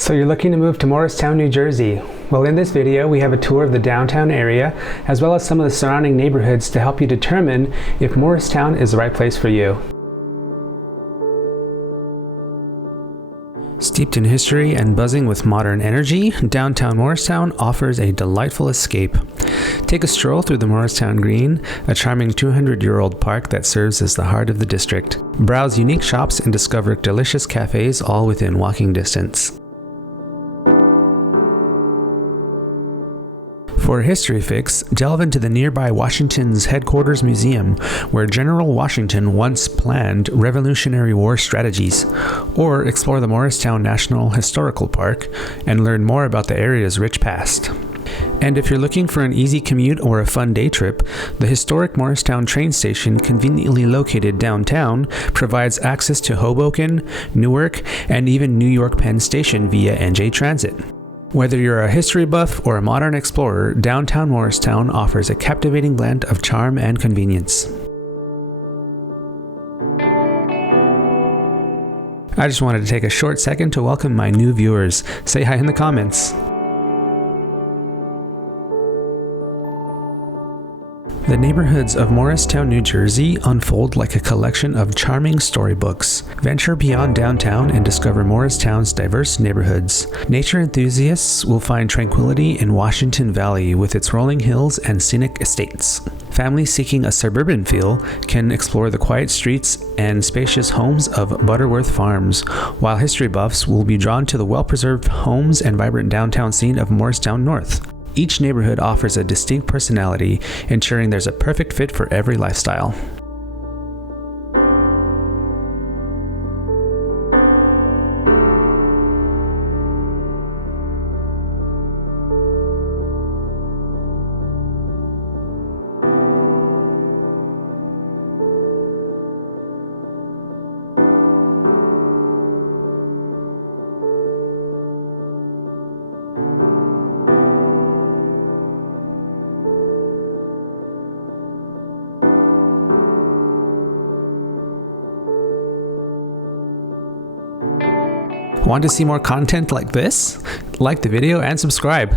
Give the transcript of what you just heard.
So you're looking to move to Morristown, New Jersey. Well, in this video, we have a tour of the downtown area, as well as some of the surrounding neighborhoods to help you determine if Morristown is the right place for you. Steeped in history and buzzing with modern energy, downtown Morristown offers a delightful escape. Take a stroll through the Morristown Green, a charming 200-year-old park that serves as the heart of the district. Browse unique shops and discover delicious cafes all within walking distance. For a history fix, delve into the nearby Washington's Headquarters Museum, where General Washington once planned Revolutionary War strategies, or explore the Morristown National Historical Park and learn more about the area's rich past. And if you're looking for an easy commute or a fun day trip, the historic Morristown train station, conveniently located downtown, provides access to Hoboken, Newark, and even New York Penn Station via NJ Transit. Whether you're a history buff or a modern explorer, downtown Morristown offers a captivating blend of charm and convenience. I just wanted to take a short second to welcome my new viewers. Say hi in the comments. The neighborhoods of Morristown, New Jersey unfold like a collection of charming storybooks. Venture beyond downtown and discover Morristown's diverse neighborhoods. Nature enthusiasts will find tranquility in Washington Valley with its rolling hills and scenic estates. Families seeking a suburban feel can explore the quiet streets and spacious homes of Butterworth Farms, while history buffs will be drawn to the well-preserved homes and vibrant downtown scene of Morristown North. Each neighborhood offers a distinct personality, ensuring there's a perfect fit for every lifestyle. Want to see more content like this? Like the video and subscribe.